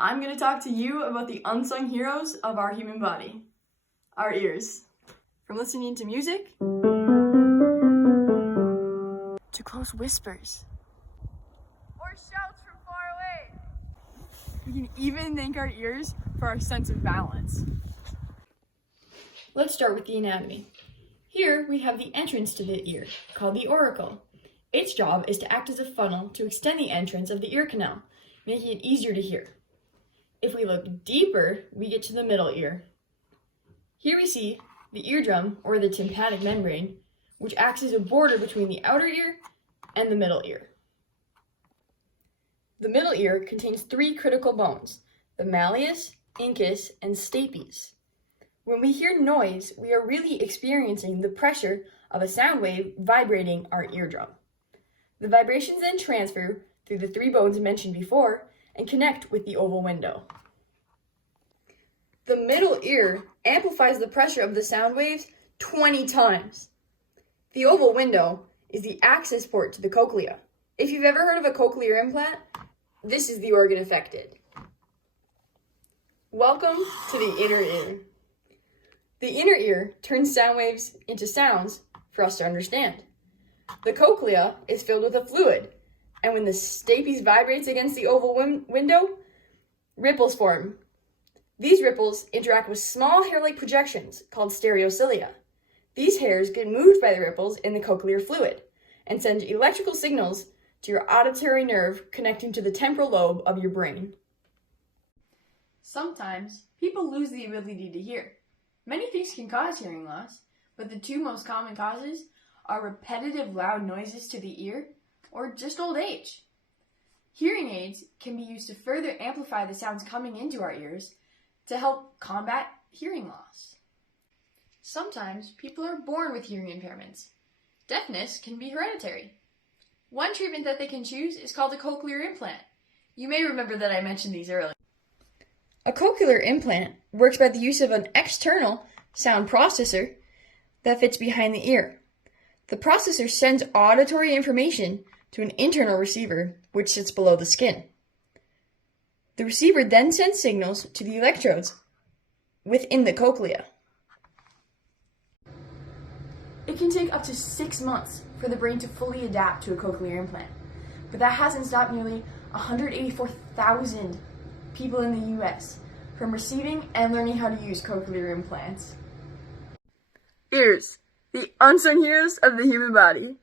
I'm going to talk to you about the unsung heroes of our human body, our ears. From listening to music to close whispers or shouts from far away. We can even thank our ears for our sense of balance. Let's start with the anatomy. Here we have the entrance to the ear, called the auricle. Its job is to act as a funnel to extend the entrance of the ear canal, making it easier to hear. If we look deeper, we get to the middle ear. Here we see the eardrum, or the tympanic membrane, which acts as a border between the outer ear and the middle ear. The middle ear contains three critical bones, the malleus, incus, and stapes. When we hear noise, we are really experiencing the pressure of a sound wave vibrating our eardrum. The vibrations then transfer through the three bones mentioned before and connect with the oval window. The middle ear amplifies the pressure of the sound waves 20 times. The oval window is the access port to the cochlea. If you've ever heard of a cochlear implant, this is the organ affected. Welcome to the inner ear. The inner ear turns sound waves into sounds for us to understand. The cochlea is filled with a fluid, and when the stapes vibrates against the oval window, ripples form. These ripples interact with small hair-like projections called stereocilia. These hairs get moved by the ripples in the cochlear fluid and send electrical signals to your auditory nerve connecting to the temporal lobe of your brain. Sometimes people lose the ability to hear. Many things can cause hearing loss, but the two most common causes are repetitive loud noises to the ear or just old age. Hearing aids can be used to further amplify the sounds coming into our ears to help combat hearing loss. Sometimes people are born with hearing impairments. Deafness can be hereditary. One treatment that they can choose is called a cochlear implant. You may remember that I mentioned these earlier. A cochlear implant works by the use of an external sound processor that fits behind the ear. The processor sends auditory information to an internal receiver, which sits below the skin. The receiver then sends signals to the electrodes within the cochlea. It can take up to 6 months for the brain to fully adapt to a cochlear implant, but that hasn't stopped nearly 184,000 people in the US from receiving and learning how to use cochlear implants. Ears, the unsung heroes of the human body.